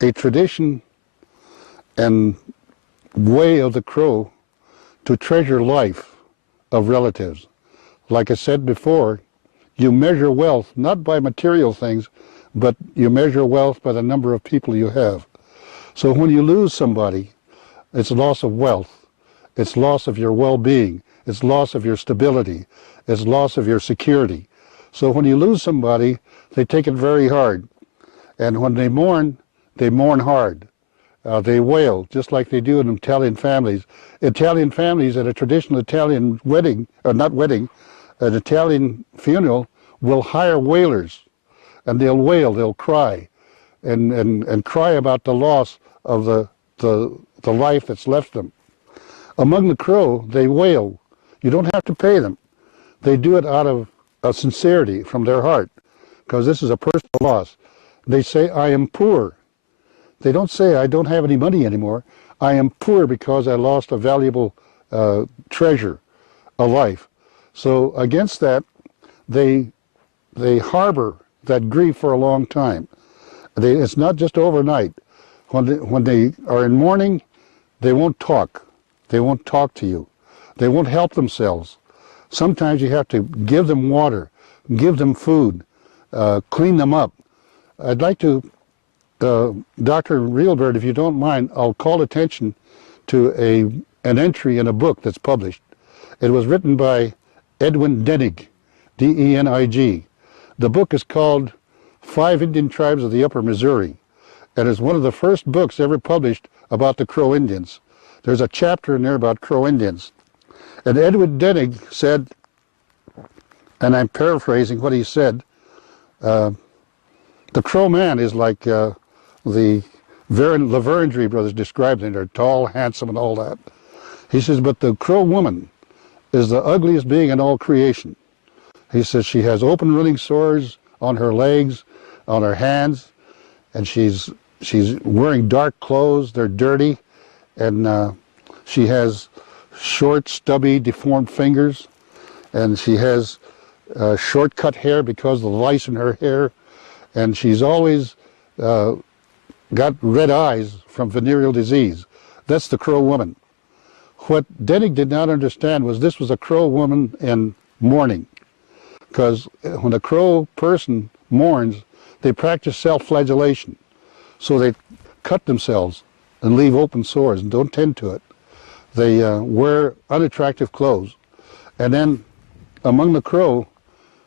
a tradition and way of the Crow to treasure life of relatives. Like I said before, you measure wealth not by material things, but you measure wealth by the number of people you have. So when you lose somebody, it's loss of wealth, it's loss of your well-being, it's loss of your stability, it's loss of your security. So when you lose somebody, they take it very hard. And when they mourn hard. They wail, just like they do in Italian families. Italian families at a traditional Italian wedding, or not wedding, an Italian funeral, will hire wailers. And they'll wail, they'll cry, and cry about the loss of the life that's left them. Among the Crow, they wail. You don't have to pay them. They do it out of sincerity from their heart, because this is a personal loss. They say, I am poor. They don't say, I don't have any money anymore. I am poor because I lost a valuable treasure, a life. So against that, they harbor that grief for a long time. It's not just overnight. When they are in mourning, they won't talk. They won't talk to you. They won't help themselves. Sometimes you have to give them water, give them food, clean them up. I'd like to, Dr. Reelbird, if you don't mind, I'll call attention to an entry in a book that's published. It was written by Edwin Denig, D-E-N-I-G. The book is called 5 Indian Tribes of the Upper Missouri, and it's one of the first books ever published about the Crow Indians. There's a chapter in there about Crow Indians. And Edwin Denig said, and I'm paraphrasing what he said, the Crow man is like the Laverne brothers described them. They're tall, handsome, and all that. He says, but the Crow woman is the ugliest being in all creation. He says she has open running sores on her legs, on her hands, and she's wearing dark clothes. They're dirty, and she has short, stubby, deformed fingers, and she has short-cut hair because of the lice in her hair, and she's always got red eyes from venereal disease. That's the Crow woman. What Denig did not understand was this was a Crow woman in mourning, because when a Crow person mourns, they practice self-flagellation. So they cut themselves and leave open sores and don't tend to it. They wear unattractive clothes. And then among the Crow,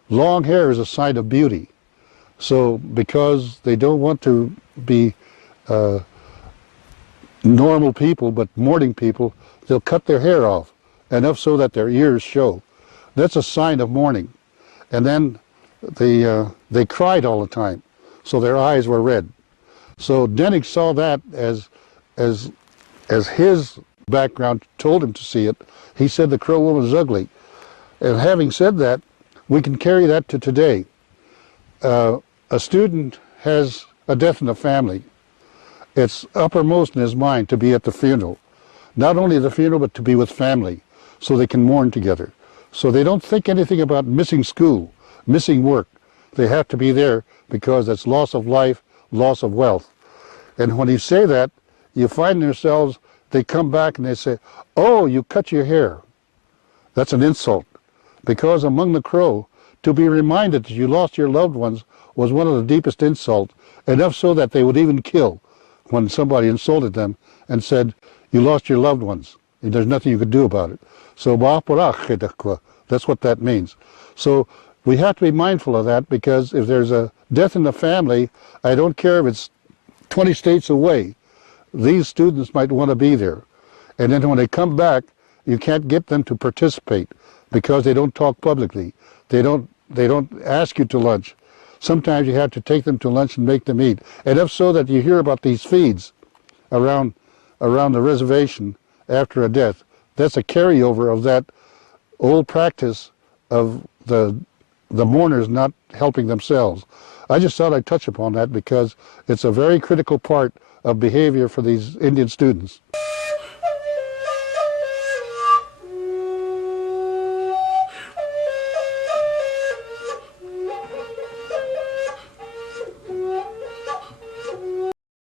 long hair is a sign of beauty. So because they don't want to be normal people, but mourning people, they'll cut their hair off, enough so that their ears show. That's a sign of mourning. And then they cried all the time, so their eyes were red. So Denig saw that as his background told him to see it. He said the Crow woman is ugly. And having said that, we can carry that to today. A student has a death in the family. It's uppermost in his mind to be at the funeral. Not only the funeral, but to be with family, so they can mourn together. So they don't think anything about missing school, missing work. They have to be there because it's loss of life, loss of wealth. And when you say that, you find yourselves, they come back and they say, oh, you cut your hair. That's an insult. Because among the Crow, to be reminded that you lost your loved ones was one of the deepest insults, enough so that they would even kill when somebody insulted them and said, you lost your loved ones, and there's nothing you could do about it. So that's what that means. So we have to be mindful of that, because if there's a death in the family, I don't care if it's 20 states away, these students might want to be there. And then when they come back, you can't get them to participate because they don't talk publicly. They don't ask you to lunch. Sometimes you have to take them to lunch and make them eat. And if so that you hear about these feeds around the reservation after a death, that's a carryover of that old practice of the mourners not helping themselves. I just thought I'd touch upon that because it's a very critical part of behavior for these Indian students.